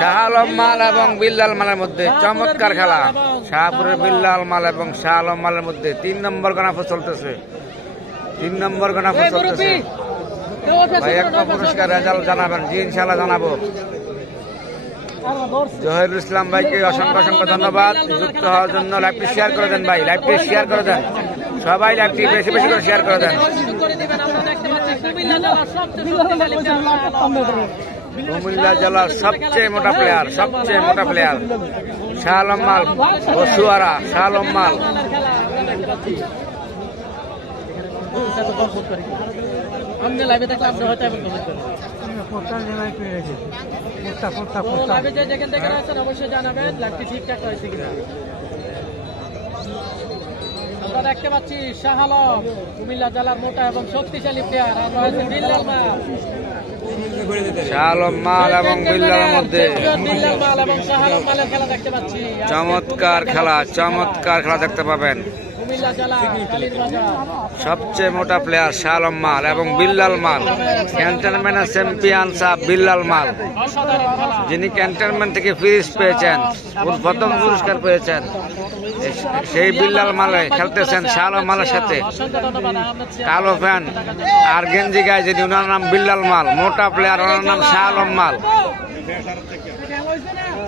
শাহ আলম মাল এবং বিল্লাল মালের মধ্যে চমৎকার খেলা। শাহপুরের বিল্লাল মাল এবং শাহ আলম মালের মধ্যে 3 নম্বর গণাফ চলতেছে। 3 নম্বর গণাফ চলতেছে। ভাই একটা পুরস্কার রেজাল্ট জানাবেন? জি ইনশাআল্লাহ জানাবো। জহিরুল ইসলাম ভাইকে অসংখ্য অসংখ্য ধন্যবাদ যুক্ত হওয়ার জন্য। লাইভটি শেয়ার করে দেন ভাই, লাইভটি শেয়ার করে দেন, সবাই লাইভটি বেশি বেশি করে শেয়ার করে দেন। কুমিল্লা জেলার সবচেয়ে মোটা প্লেয়ার, সবচেয়ে মোটা প্লেয়ার শাহ আলম মাল ও সুয়ারা শাহ আলম মাল। অবশ্যই জানাবেন লাইভটি ঠিকঠাক হয়েছে কিনা। আমরা দেখতে পাচ্ছি শাহ আলম কুমিল্লা জেলার মোটা এবং শক্তিশালী প্লেয়ার, আর রয়েছে বিল্লাল মাল। শাহ আলম মাল এবং বিল্লালের মধ্যে বিল্লাল মাল এবং শাহ আলম মালের খেলা দেখতে পাচ্ছি। চমৎকার খেলা, চমৎকার খেলা দেখতে পাবেন। কুমিল্লা জেলা কালীরবাজার সবচেয়ে মোটা প্লেয়ার শাহ আলম মাল এবং বিল্লাল মাল। ক্যান্টনমেন্টের চ্যাম্পিয়ন সাহেব বিল্লাল মাল, যিনি ক্যান্টনমেন্ট থেকে ফ্রিজ পেয়েছেন, প্রথম পুরস্কার পেয়েছেন, সেই বিল্লাল মালে খেলতেছেন শাহ আলম মালের সাথে। কালো ফ্যান আর গেঞ্জি গায়ে যিনি, ওনার নাম বিল্লাল মাল। মোটা প্লেয়ার, ওনার নাম শাহ আলম মাল।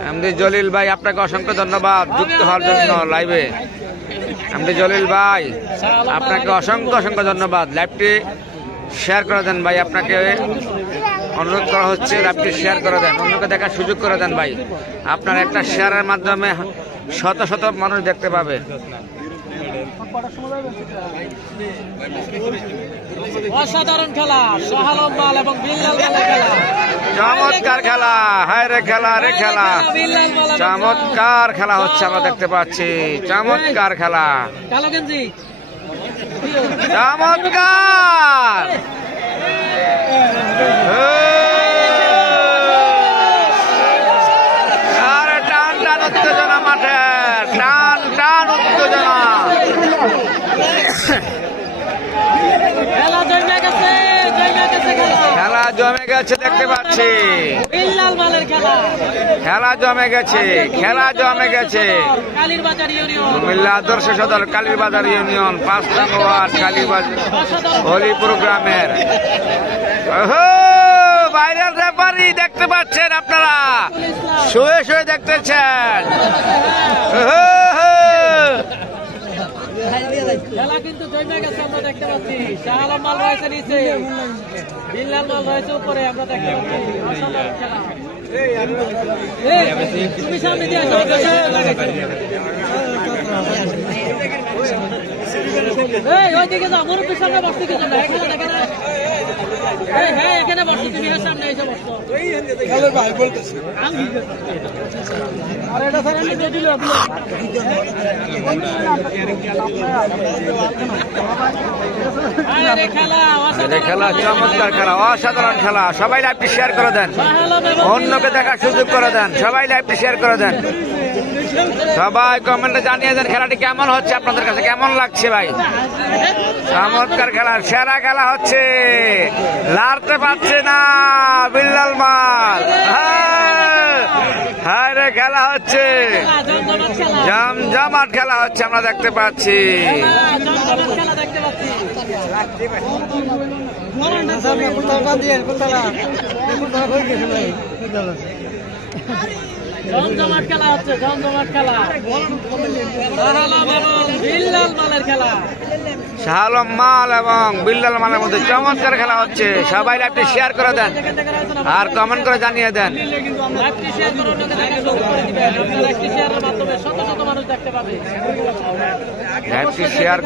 এমডি জলিল ভাই আপনাকে অসংখ্য ধন্যবাদ যুক্ত হওয়ার জন্য লাইভে। এমডি জলিল ভাই আপনাকে অসংখ্য অসংখ্য ধন্যবাদ। লাইভটি শেয়ার করে দেন ভাই, আপনাকে অনুরোধ করা হচ্ছে লাইভটি শেয়ার করে দেন, অন্যকে দেখার সুযোগ করে দেন ভাই। আপনার একটা শেয়ারের মাধ্যমে শত শত মানুষ দেখতে পাবে। অসাধারণ খেলা শাহ আলম মাল এবং বিল্লাল মালের খেলা। চমৎকার খেলা, হায় রে খেলা রে খেলা, চমৎকার খেলা হচ্ছে আমরা দেখতে পাচ্ছি। চমৎকার খেলা, কালো গেঞ্জি চমৎকার। আরে টান টান উত্তেজনা মাঠে, টান টান উত্তেজনা। খেলা জমে গেছে, খেলা জমে গেছে দেখতে পাচ্ছি। বিল্লাল মালের খেলা, খেলা জমে গেছে, খেলা জমে গেছে। কালীরবাজার ইউনিয়ন, কুমিল্লা আদর্শ সদর কালীরবাজার ইউনিয়ন 5 নং ওয়ার্ড কালীবাজার হলিপুর গ্রামের বাইরের ব্যাপারই দেখতে পাচ্ছেন আপনারা, শুয়ে শুয়ে দেখতেছেন। খেলা কিন্তু জমে গেছে, আমরা দেখতে পাচ্ছি। শাহ আলম মাল রয়েছে নিচে, বিল্লাল মাল রয়েছে উপরে, আমরা দেখতে পাচ্ছি। অসাধারণ খেলা। তুমি সামনে দিয়ে আসো, ওইদিকে যাও, মুরব্বীর সামনে বসতে কিছু না, এখানে দেখে না। হ্যাঁ এখানে বসো, তুমি সামনে এসে বসো। খেলা চমৎকার খেলা, অসাধারণ খেলা। সবাই লাইভটি শেয়ার করে দেন, অন্যকে দেখার সুযোগ করে দেন, সবাই লাইভটি শেয়ার করে দেন। সবাই কমেন্টে জানিয়ে দেন খেলাটি কেমন হচ্ছে, আপনাদের কাছে কেমন লাগছে ভাই। চমৎকার খেলা, সেরা খেলা হচ্ছে, লাড়তে পারছে না বিল্লাল মাল। হায় রে খেলা হচ্ছে, জমজমাট খেলা হচ্ছে আমরা দেখতে পাচ্ছি। জমজমাট খেলা হচ্ছে, জমজমাট খেলা। বিল্লাল মালের খেলা, শাহ আলম মাল এবং বিল্লাল মালের মধ্যে চমৎকার খেলা হচ্ছে। সবাই লাইভটি শেয়ার করে দেন আর কমেন্ট করে জানিয়ে দেন। লাইভটি শেয়ার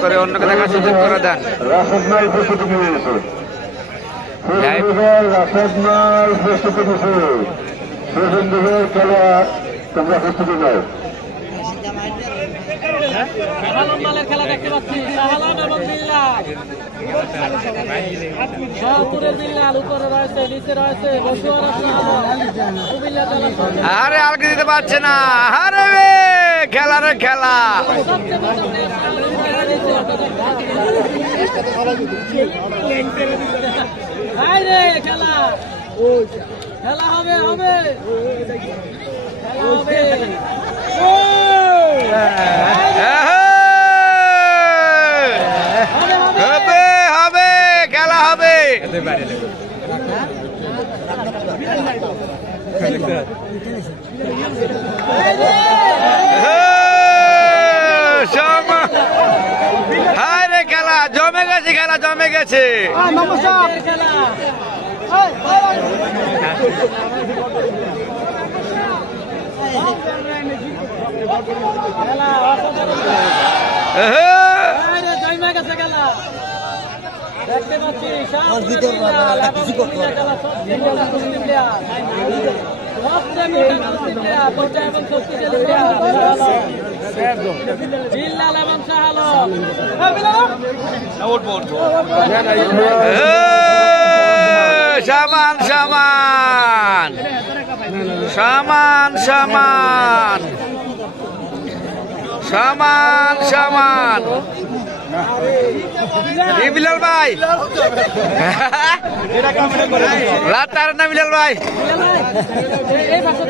করে অন্যকে দেখার সুযোগ করে দেন। খেলা তোমরা প্রস্তুতি নাও। মালের খেলা দেখতে পাচ্ছি, শাহ আলম এবং বিল্লাল। শাহপুরের বিল্লাল উপরে রয়েছে, নিচে রয়েছে আরে আলকে দিতে পারছে না। আরে খেলা রে খেলা, খেলা খেলা হবে হবে খেলা হবে হবে হবে খেলা হবে হায় রে খেলা জমে গেছে খেলা জমে গেছে খেলা খেলা অসাধারণ জমে গেছে খেলা দেখতে পাচ্ছি সবচেয়ে এবং শক্তিশালী বিল্লাল এবং শাহ আলম সমান সমান সমান সমান সমান সমান বিলাল ভাই রাত না বিলাল ভাই এই ভাষা